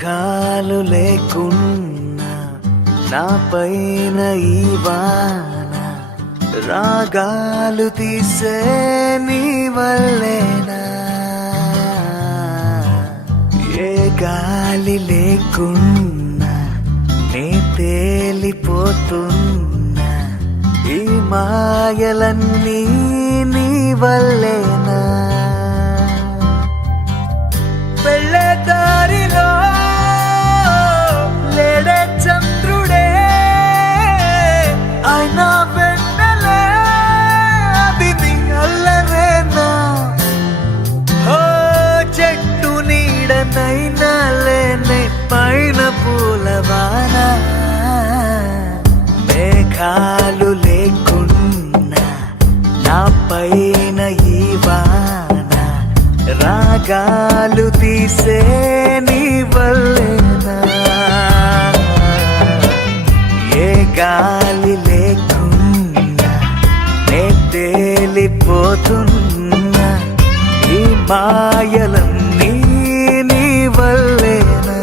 మేఘాలు లేకున్నా నా పైన ఈ వాన రాగాలు తీసే నీ వల్లేనా ఏ గాలి లేకున్నా నే తేలిపోతున్నా ఈ మాయలన్నీ నీ వల్లేనా వెళ్ళే దారిలో లేడే చంద్రుడే అయినా వెన్నెలే అది నీ అల్లనేనా ఓ చెట్టు నీడనైనా లేనే పైన పూలవాన మేఘాలు లేకున్నా నా పైన ఈ వాన రాగాలు తీసే నీ వల్లేనా ఏ గాలి లేకున్నా నే తేలిపోతున్నా ఈ మాయలన్నీ నీ వల్లేనా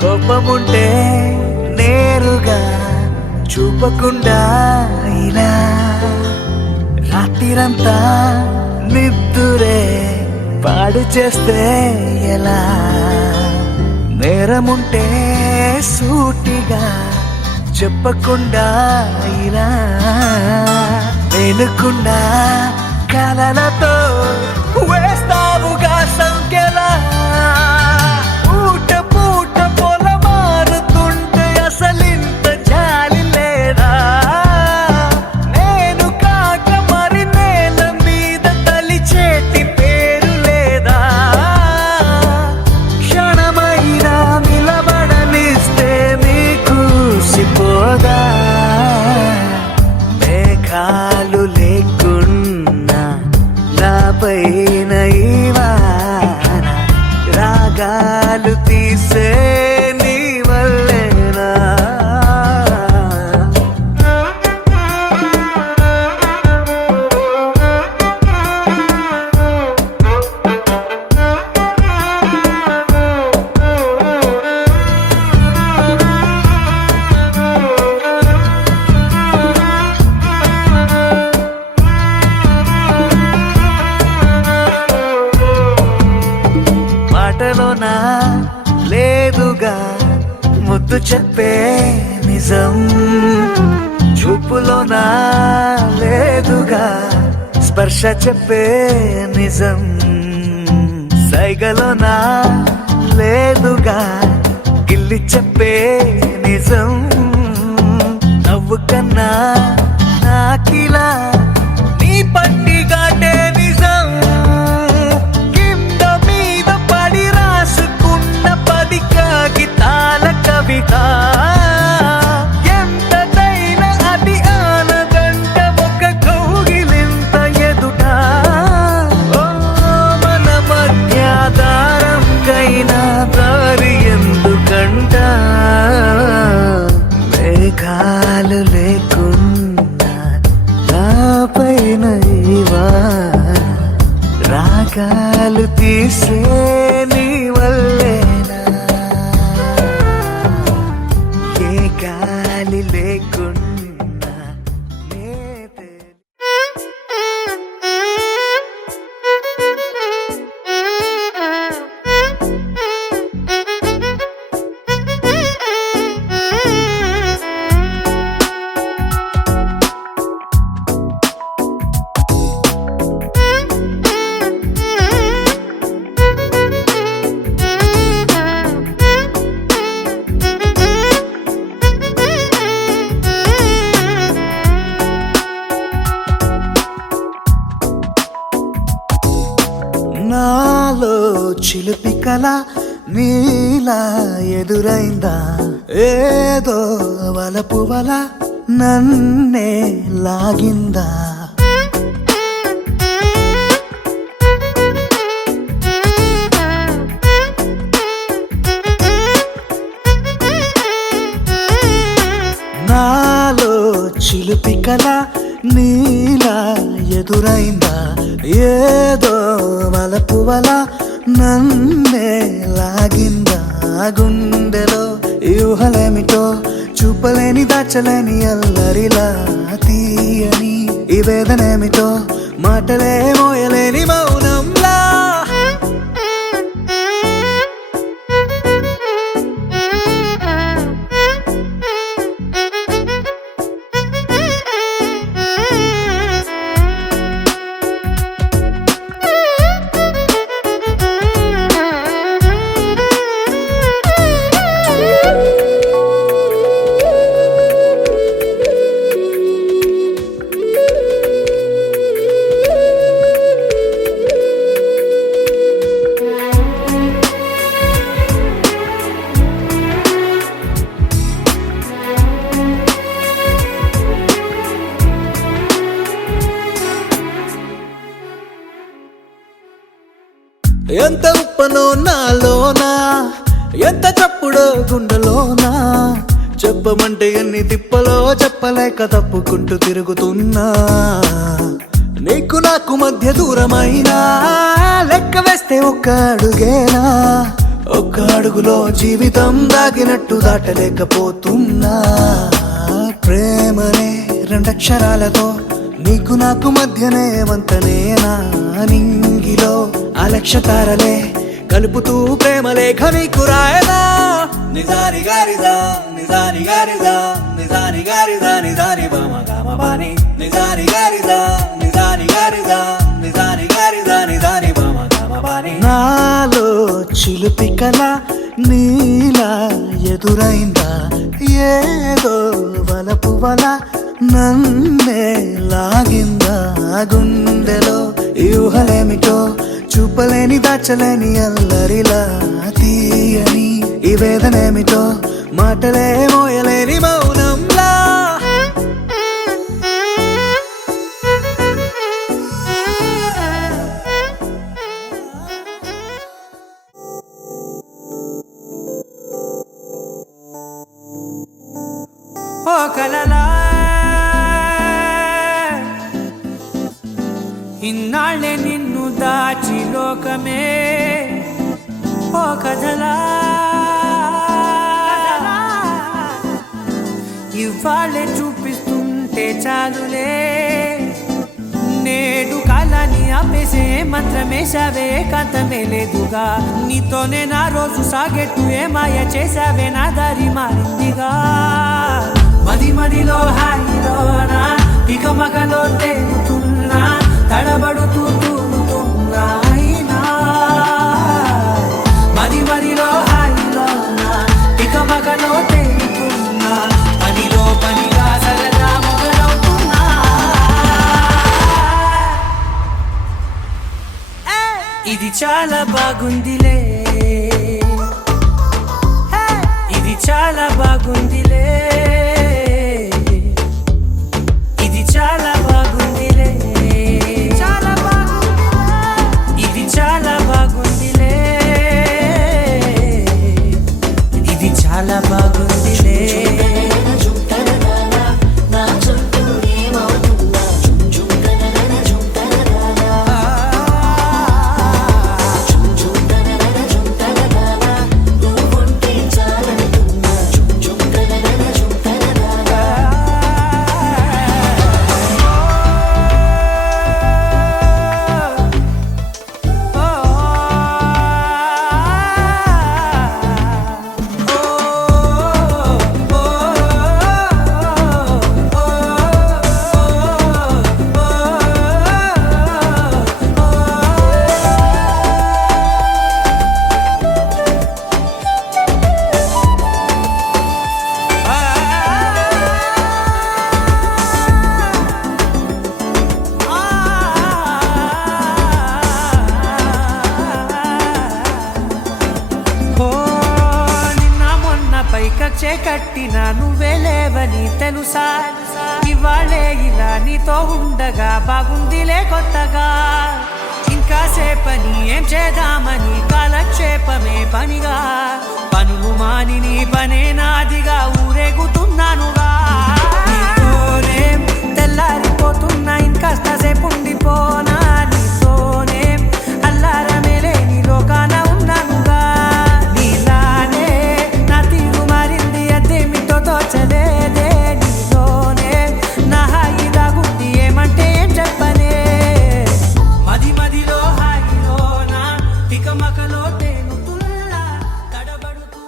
కోపముంటే నేరుగా చూపకుండా ఇలా రాత్రిరంతా నిద్దురే పాడు చేస్తే ఎలా నేరముంటే సూటిగా చెప్పకుండా ఇలా వెనుకుండా కలలతో వేస్తావుగా సంఖ్యలా మేఘాలు లేకున్నా నా పైన ఈ వాన రాగాలు తీసే నీ వల్లేనా మాటలోనా లేదుగా ముద్దు చెప్పే నిజం చూపులోనా లేదుగా స్పర్శ చెప్పే నిజం సైగలోనా లేదుగా గిల్లి చెప్పే నిజం నవ్వు కన్నా నాకిలా నీ పట్టి గాటే నిజం కాగితాల కవిత ఎంతైనా అది ఆనదంట ఒక కౌగిలింత ఎదుట మన మధ్య దారంకైనా దారి ఎందుకంట మేఘాలు లేకున్నా నా పైన ఈ వాన రాగాలు తీసే నీ వల్లేనా ఏ గాలి లేకున్నా కల నీలా ఎదురైందా ఏదో వలపు వల నన్నే లాగిందా నాలో చిలిపి కల నీలా ఎదురైందా ఏదో వలపు వల నన్నే లాగిందా గుండెలో ఊహలేమిటో చూపలేని దాచలేని అల్లరిలా తీయని ఈ వేదనేమిటో మాటలే మోయలేని మౌనంలా ఎంత ఉప్పనో నాలోనా ఎంత చప్పుడో గుండెలోనా చెప్పమంటే ఎన్ని తిప్పలో చెప్పలేక తప్పుకుంటూ తిరుగుతున్నా నీకు నాకు మధ్య దూరమైనా లెక్క వేస్తే ఒక్క అడుగేనా ఒక్క అడుగులో జీవితం దాగినట్టు దాటలేకపోతున్నా ప్రేమనే రెండక్షరాలతో నీకు నాకు మధ్యనే వంతనేనా నింగిలో అలక్షతారలే కలుపుతూ ప్రేమ లేఖ నీకు రాయనా నిజాని గారిజా నిజాని గారిజా నిజాని గారిజా నిజాని బామ గామ బాని నిజాని గారిజా నిజాని గారిజా నిజాని గారిజా నిజాని బామ గామ బాని నాలో చిలిపి కల నీలా ఎదురైందా ఏదో వలపు వల నన్నే లాగిందా గుండెలో ఊహలేమిటో చూపలేని దాచలేని అల్లరిలా తీయని ఈ వేదనేమిటో మాటలే మోయలేని మౌనంలా ఓ కలలా ఇన్నాళ్ళే నిన్ను దాచి లోకమే ఓ కథలా ఇవాళ్ళే చూపిస్తుంటే చాలులే నేడు కాలాన్ని ఆపేసే మంత్రమేశావే కాంతమే లేదుగా నీతోనే నా రోజు సాగెట్టు ఏ మాయ చేశావే నా దారి మారిందిగా మది మదిలో హాయిలోనా ఇక మగలో తేలుతున్నా తడబడుతూ తూలుతున్నా అయినా మది మదిలో హాయిలోనా ఇక మగలో తేలుతున్నా పనిలో పనిగా సరదా మొదలవుతున్నా ఇది చాలా బాగుందిలే ఇది చాలా బాగుందిలే ఇది చాలా బాగుందిలే చాలా బాగుందిలే ఇది చాలా బాగుందిలే ఇది చాలా బాగుందిలే కట్టిన నువ్వే లేవని తెలుసా ఇవాళే ఇలా నీతో ఉండగా బాగుందిలే కొత్తగా ఇంకా సేపని ఏం చేద్దామని కాలక్షేపమే పనిగా పనులు మాని నీ పనే నాదిగా ఊరేగుతున్నానుగా నీతోనే తెల్లారిపోతున్నా ఇంకాస్త సేపు ఉండిపోనా నీతోనే అల్లారమే లేని లోకాన ఉన్నానుగా నీలానే నా తీరు మారింది అదేమిటో తోచలేదే నీతోనే నా హాయి దాగుంది ఏమంటే ఏం చెప్పనే మది మదిలో హాయిలోనా తికమకలో తేలుతుల్లా తడబడుతూ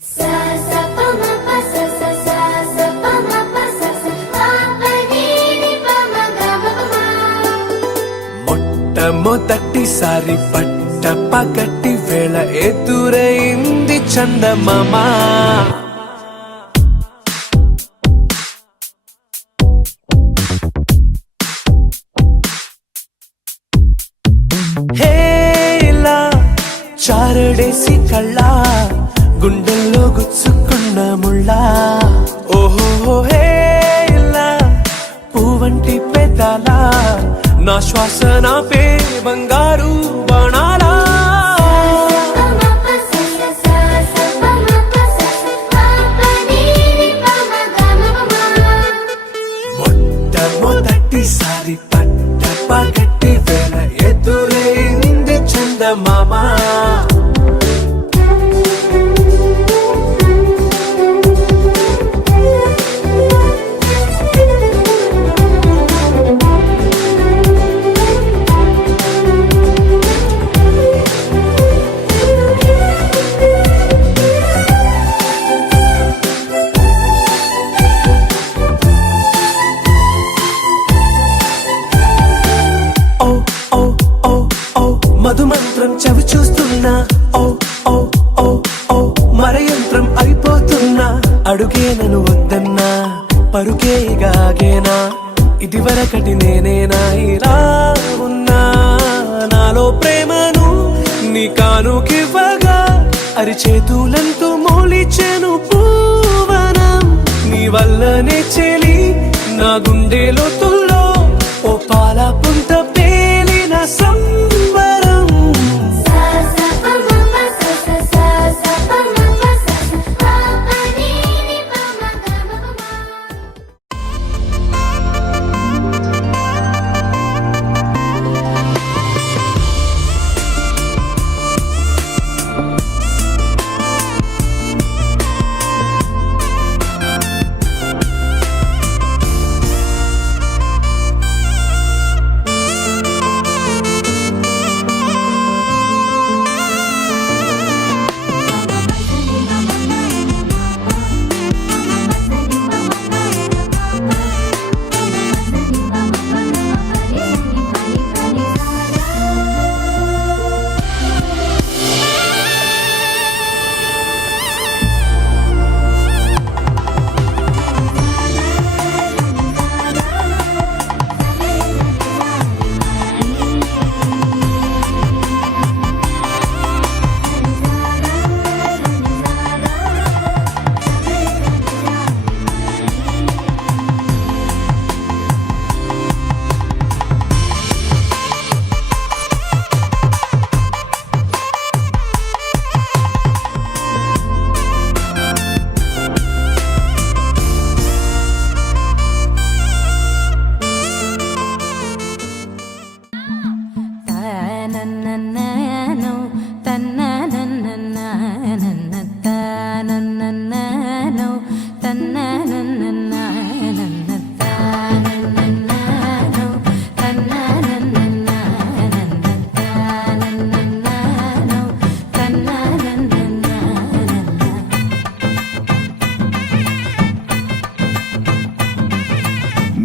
sa sa pa ma pa sa sa sa sa pa ma pa sa sa pa pa ni ni pa ma ga ma pa ma మొట్టమొదటిసారి పట్ట పగటి వేళ ఎదురైంది చందమామ హేలా చారడేసి కళ్ళ గుండెల్లో గుచ్చుకున్న ముళ్ళ ఓహో హేలా పువ్వంటి పెదాల నా శ్వాస నా పే బంగారు బాణాలా pa ma pa sa sa sa sa pa ma pa sa sa pa pa ni ni pa ma ga ma pa ma మొట్టమొదటిసారి పట్ట పగటి వేళ ఎదురైంది చందమామ ఓ ఓ ఓ ఓ మధుమంత్రం చవి చూస్తున్నా ఓ ఓ ఓ ఓ మరయంత్రం అయిపోతున్నా అడుగే నన్ను వద్దన్నా పరుకేగాగేనా ఇదివరకటి నేనేనా ఇలా ఉన్నా నాలో ప్రేమను నీ కానుకివ్వగా అరిచేతులంతో మోలిచెను పూవనం నీ వల్లనే చెలి నా గుండెలో తుల్లో ఓ పాల పుంత పేలిన సంబరం sa sa pa ma pa sa sa sa sa pa ma pa sa sa pa pa ni ni pa ma ga ma pa ma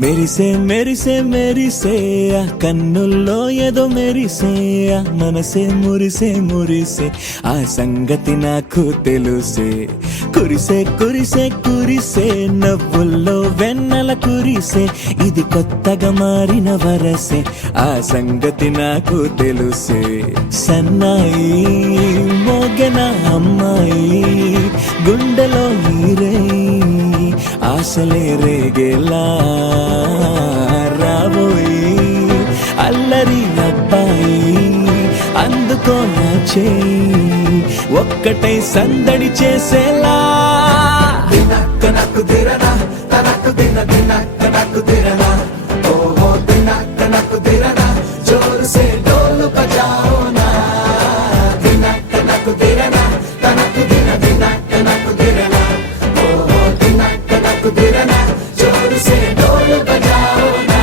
మెరిసే మెరిసే మెరిసే ఆ కన్నుల్లో ఏదో మెరిసే ఆ మనసే మురిసే మురిసే ఆ సంగతి నాకు తెలుసే కురిసే కురిసే కురిసే నవ్వుల్లో వెన్నెల కురిసే కలిసే ఇది కొత్తగా మారిన వరసే ఆ సంగతి నాకు తెలుసే సన్నాయి మోగెన అమ్మాయి గుండెలో హీరే ఆశలే రేగేలా రాబోయి అల్లరి అబ్బాయి అందుకో నా చేయి ఒక్కటై సందడి చేసేలా దినక్క నాకు దిరనా తనకు దిన దినక్క నాకు దిరనా ఓహో దినక్క నాకు దిరనా జోరు సే డోలు బజాओ నా దినక్క నాకు దిరనా తనకు దిన దినక్క నాకు దిరనా ఓహో దినక్క నాకు దిరనా జోరు సే డోలు బజాओ నా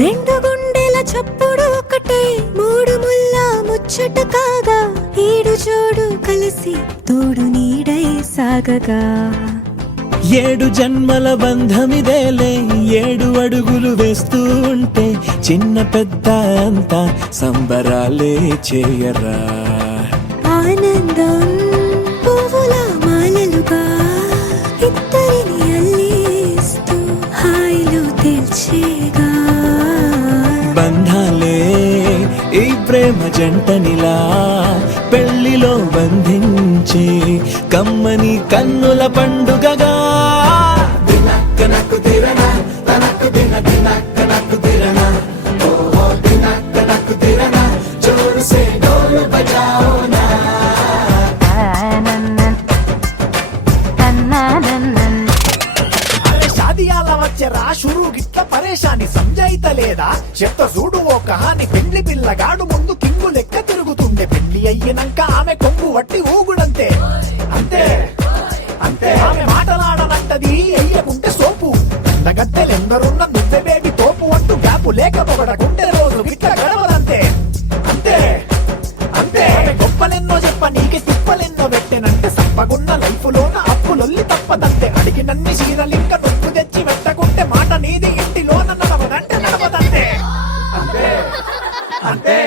రెండు గుండెల చప్పుడు ఒకటే మూడు ముల్ల ముచ్చట కాగా ఈడు జోడు కలిసి తోడు నీడై సాగగా ఏడు జన్మల బంధమిదేలే ఏడు అడుగులు వేస్తూ ఉంటే చిన్న పెద్ద అంతా సంబరాలే చేయరా ఆనందం పువ్వుల మాలలుగా ఇద్దరిని అల్లేస్తూ హాయిలో తేల్చేగా బంధాలే ఈ ప్రేమ జంటనిలా పెళ్లిలో బంధించే కమ్మని కన్నుల పండుగగా దినక్క నాకు దిరనా తనకు దిన దినక్క నాకు దిరనా ఓహో దినక్క నాకు దిరనా జోరు సే డోలు బజాओ నా అరే షాదియాల వచ్చెరా షురు గిట్ల పరేషాని సంజాయిత లేదా చెత్త చూడు ఓ కహాని పెళ్లి పిల్లగాడు ముందు కింగు లెక్క తిరుగుతుండే పెళ్లి అయ్యినాక ఆమె కొంగు వట్టి ఊగుడంతే అంతే అంతే ఆమె మాటలాడనంటది అయ్యకుంటే సోపు గద్దెలెందరున్న నువ్వే బేబీ తోపు అంటూ గ్యాపు లేక పొగడకుంటే రోజు గిట్ల గడవదంతే అంతే అంతే ఆమె గొప్పలెన్నో చెప్ప నీకే తిప్పలెన్నో పెట్టెనంటే సప్పగున్న లైఫ్ లోన అప్పులొల్లి తప్పదంతే అడిగినన్ని చీరలింక నొప్పు తెచ్చి పెట్టకుంటే మాట నీది ఇంటిలోన నడవదంటే నడవదంతే అంతే అంతే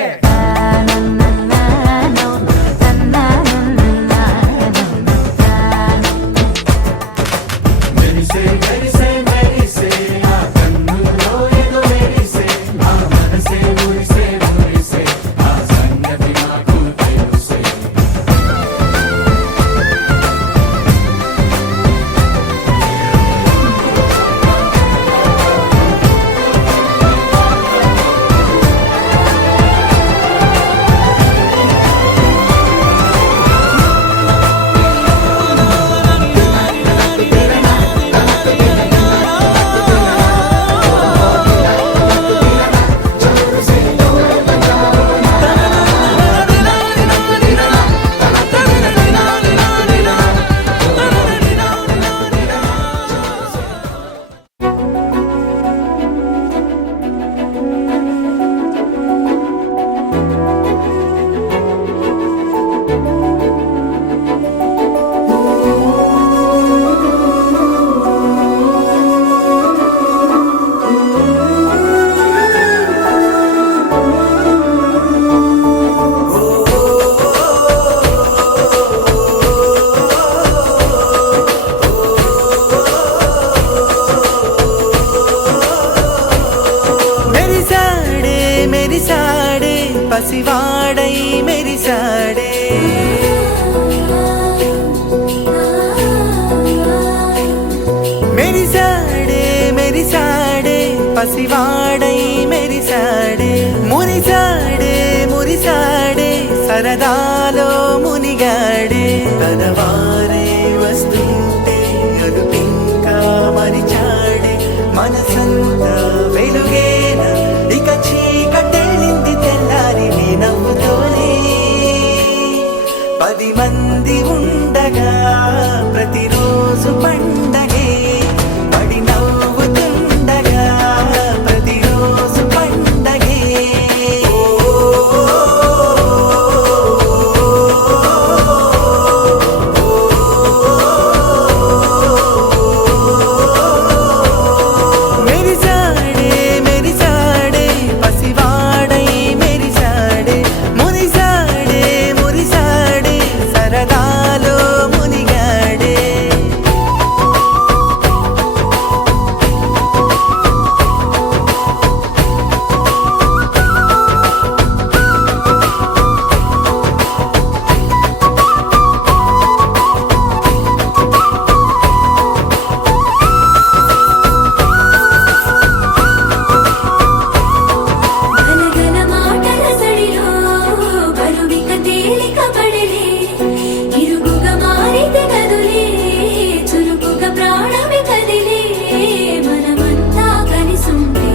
పసివాడై మెరిసాడే. మెరిసాడే మెరిసాడే పసివాడై మెరిసాడే. మురిసాడే మురిసాడే సరదాలో మునిగాడే. తనవారే వస్తుంటే అదుపింకా మరిచాడే. మనసంతా వెలుగేన ఇక చీకటెళ్ళింది తెల్లారి నీ నవ్వుతోనే. 10 మంది ఉండగా ప్రతిరోజు పండగే. పడి నవ్వుతుండగా ప్రతిరోజు పండగే. మెరిసాడే మెరిసాడే పసివాడై మెరిసాడే. మురిసాడే మురిసాడే సరదాలో మునిగాడే. గలగల మాటల సడిలో బరువిక తేలిక పడలే. ఇరుగుగా మారితే కదులే చురుకుగా ప్రాణమి కదిలే. మనమంతా కలిసుంటే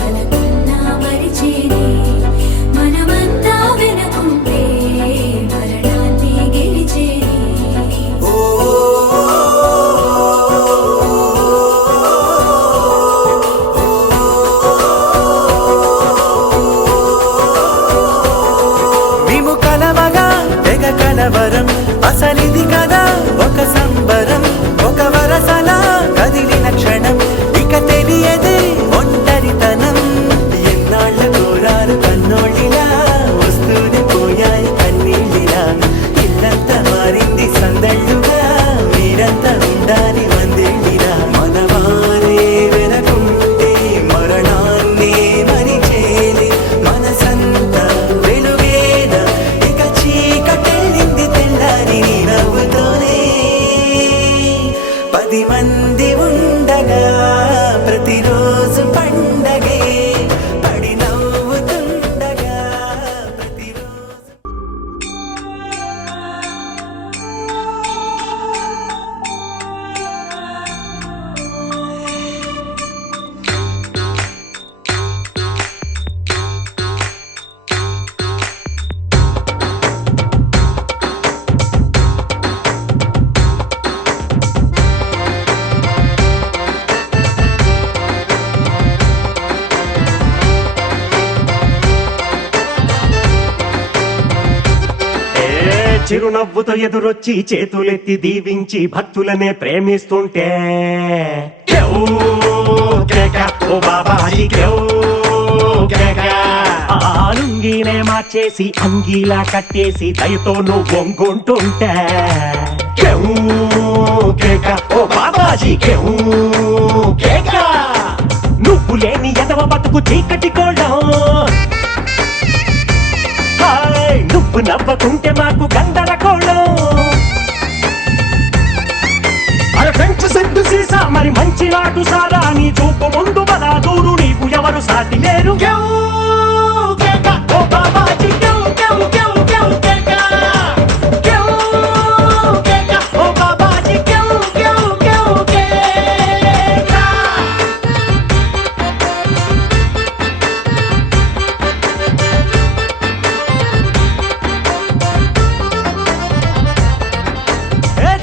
కలకున్నా మరిచేనే. మనమంతా వెనకుంటే మరణాన్ని గెలిచేనే. మేము కలవగా తెగ కలవరం. అసలిది కదా ఒక సంబరం. ఒక వరసలా కదిలిన క్షణం ఇక తెలియదే ఒంటరితనం. ఎన్నాళ్ళ కోరారు కన్నోళ్ళిలా వస్తూనే పోయాయి కన్నీళ్ళిలా. ఇల్లంతా మారింది సందళ్ళుగా మీరంతా ఉండాలి వందేళ్ళిలా. మనవారే వెనకుంటే మరణాన్నే మరిచేది. మనసంతా వెలుగేన ఇక చీకటెళ్ళింది తెల్లారి నీ నవ్వుతోనే. 10 మంది ఉండగా ప్రతిరోజు పండగే. పడి నవ్వుతుండగా ప్రతిరోజు. చిరునవ్వుతో ఎదురొచ్చి చేతులెత్తి దీవించి భక్తులనే ప్రేమిస్తుంటే కేవ్ కేక, ఓ బాబాజీ కేవ్ కేక. ఆ లుంగీనే మార్చేసి అంగీలా కట్టేసి దయతో నువ్వు వంగుంటుంటే కేవ్ కేక, ఓ బాబాజీ కేవ్ కేక. నువ్వు లేని ఎదవ బతుకు చీకటి కోళ్ళం. హాయ్, నువ్వు నవ్వకుంటే మాకు గందరగోళం. అరే ఫ్రెంచ్ సెంటు సీసా మరి మంచి నాటు సారా. నీ చూపు ముందు బలా దూరు నీవు ఎవరు సాటి లేరు. కేవ్ కేక, ఓ బాబాజీ కేవ్ కేవ్ కేవ్ కేవ్ కేక. కేవ్ కేక, ఓ బాబాజీ కేవ్ కేవ్ కేవ్ కేక.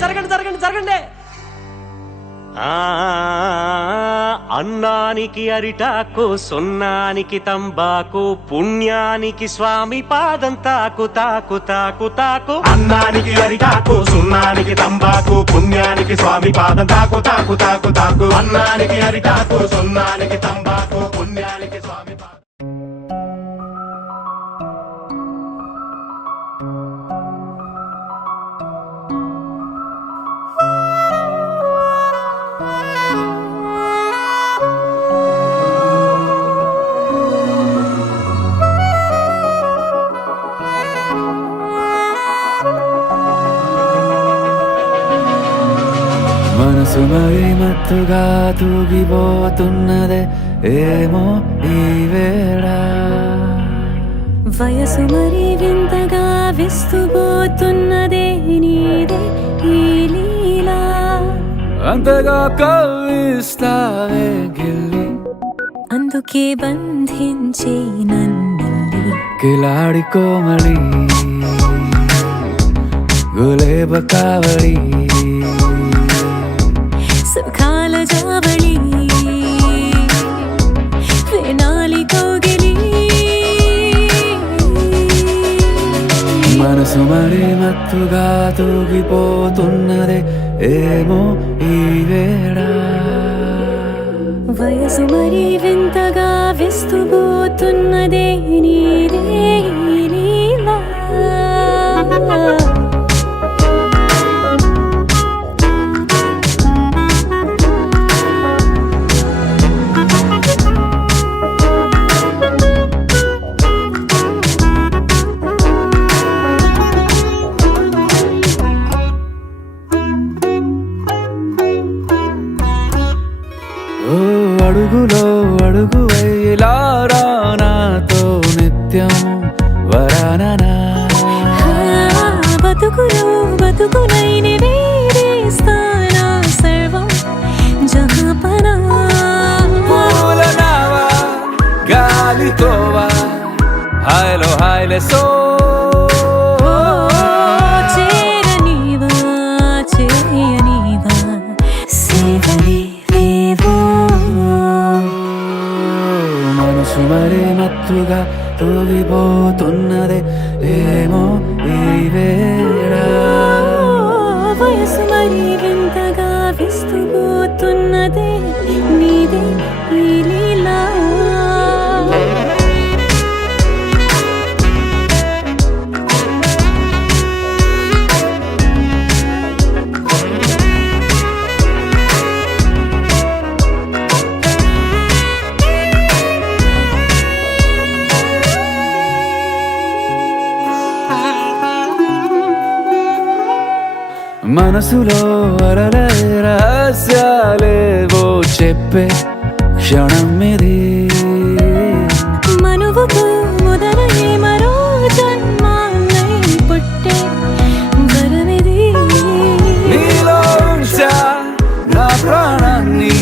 జరగండి జరగండి జరగండి. అన్నానికి అరిటాకు, సున్నానికి తంబాకు, పుణ్యానికి స్వామి పాదం తాకు తాకు తాకు తాకు. అన్నానికి అరిటాకు, సున్నానికి తంబాకు, పుణ్యానికి స్వామి పాదం తాకు తాకు తాకు తాకు. అన్నానికి అరిటాకు, సున్నానికి తంబాకు, పుణ్యానికి స్వామి పాదం. మనసు మరి మత్తుగా తూగిపోతున్నదే ఏమో ఈ వేళ వయసు మరి వింతగా విస్తుపోతున్నదే నీదే ఈ లీలా అంతగా కవ్విస్తావే గిల్లి అందుకే బంధించి నన్నిల్లి కిలాడి కోమలి గులేబ కావలి సుఖాల జావళి వేనాలి కోగిలి మనసు మరి మత్తుగా తూగిపోతున్నదే ఏమో ఈ వేళ వయసు మరి వింతగా విస్తుపోతున్నదే నీదే ఈ లీలా ఓ అడుగులో అడుగు వేలారా నాతో నిత్యం వరాననా బతుకులో బతుకులైన వేరేస్తానా సర్వం జహాపనా పూల నావా గాలితోవా హాయ్లో హాయ్లే సో చేరనీవా చేయనీవా సేవలేవేవో మనసు మరి మత్తుగా తూగిపోతున్నదే ఏమో ఈ వేళ వయసు మరి వింతగా విస్తుపోతున్నదే నీదే ఈ లీలా మనసులో అరలే రహస్యాలేవో చెప్పే క్షణం ఇది మనువుకు మొదలై మరో జన్మాన్నై పుట్టే వరమిది నీలో ఉంచా నా ప్రాణాన్ని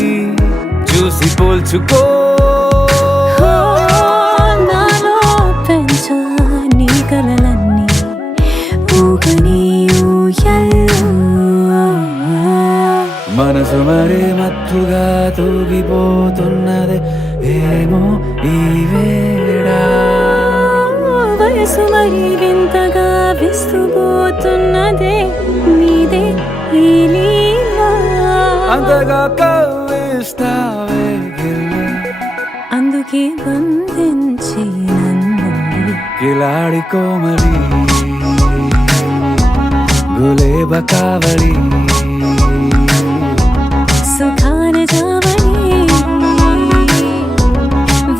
చూసి పోల్చుకో నాలో పెంచా నీ కలలన్నీ ఊగని ఊయల్లో మనసు మరి మత్తుగా తూగిపోతున్నదే ఏమో ఈ వేళ వయసు మరి వింతగా విస్తుపోతున్నదే నీదే ఈ లీలా అంతగా కవ్విస్తావే గిల్లి అందుకే బంధించి నన్ను కిలాడి కోమలి గులేబ కావలి సుఖాన జావళి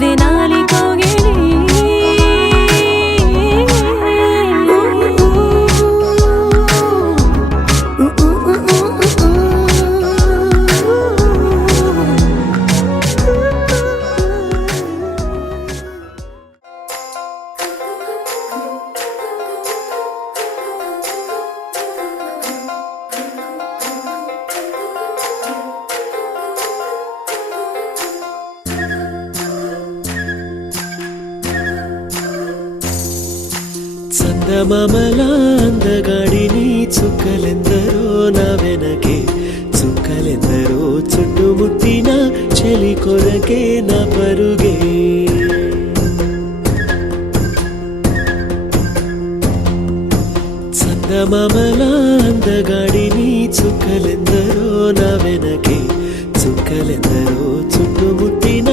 వినాలి కోగిలి చందమామల అందగాడిని చుక్కలెందరో నా వెనకే చుక్కలెందరో చుట్టుముట్టిన చెలి కొరకే నా పరుగే చందమామల అందగాడిని చుక్కలెందరో నా వెనకే చుక్కలెందరో చుట్టుముట్టిన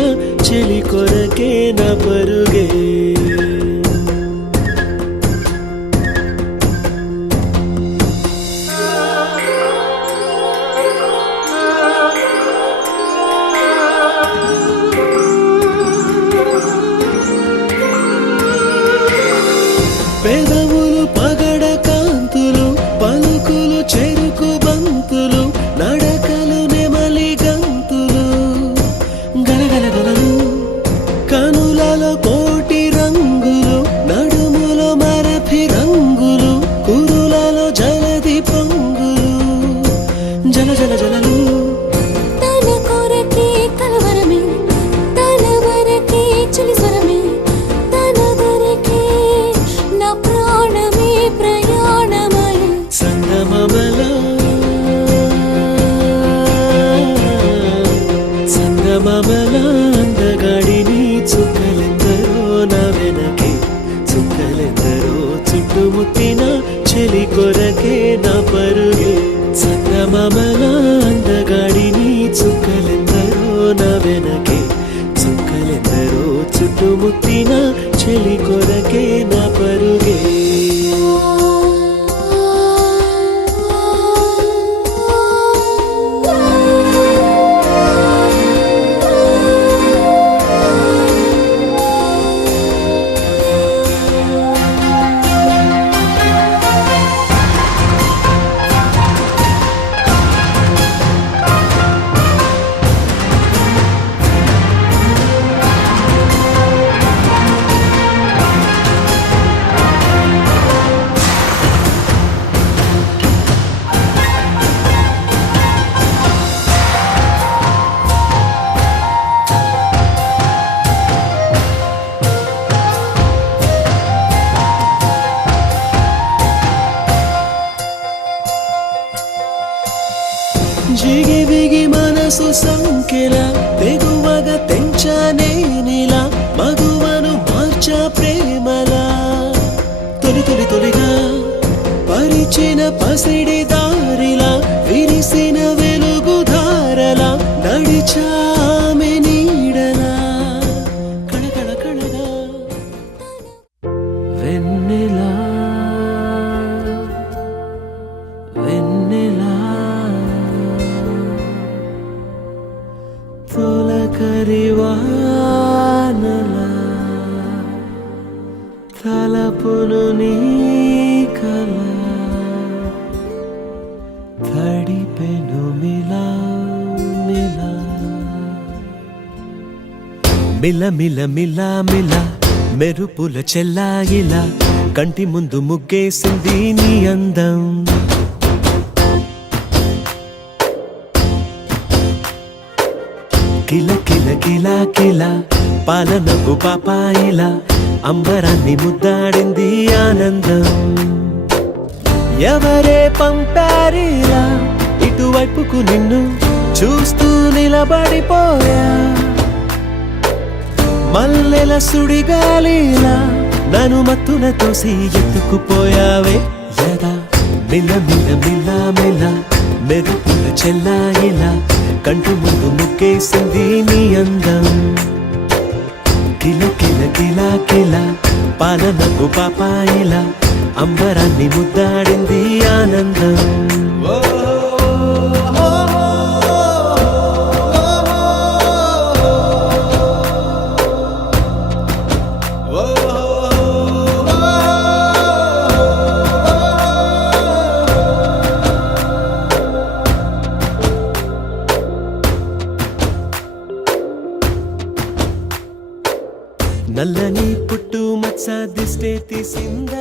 చెలి కొరకే నా పరుగే పెదవులు పగడ కాంతులు పలుకులు చెరుకు బంతులు నడకలు చుట్టుముట్టిన చెలి కొరకే నా పరుగే చందమామల అందగాడిని చుక్కలెందరో నా వెనకే చుక్కలెందరో చుట్టుముట్టిన చెలి కొరకే నా పరుగే జిగి బిగి మనసు సంఖ్యల తెగువగా తెంచనేనిలా మగువను మార్చా ప్రేమలా తొలి తొలి తొలిగా పరిచిన పసిడి దారిలా విరిసిన వెలుగు ధారలా నడిచామె నీడలా కళకళ కళగా వెన్నెలా వెన్నెలా తొలకరివానలా తలపును నీ కల తడిపెను మిలా మిలా మిల మిల మిల మిల మెరుపుల చెల్లాయిలా కంటి ముందు ముగ్గేసింది నీ అందం కిల కిల కిల కిల పాలనకు పాపాయిలా అంబరాన్ని ముద్దాడింది ఆనందం ఎవరే పంపారిలా ఇటువైపుకు నిన్ను చూస్తూ నిలబడిపోయా మల్లెల సుడిగాలిలా నన్ను మత్తున తోసి ఎత్తుకుపోయావే యదా మిల మిల మిల మిల మెరుపుల చెల్లాయిలా కంటి ముందు ముగ్గేసింది నీ అందం కిల కిల కిల కిల పాలనకు పాపాయిలా అంబరాన్ని ముద్దాడింది ఆనందం నల్లని పుట్టు మచ్చ దిష్టే తీసిందా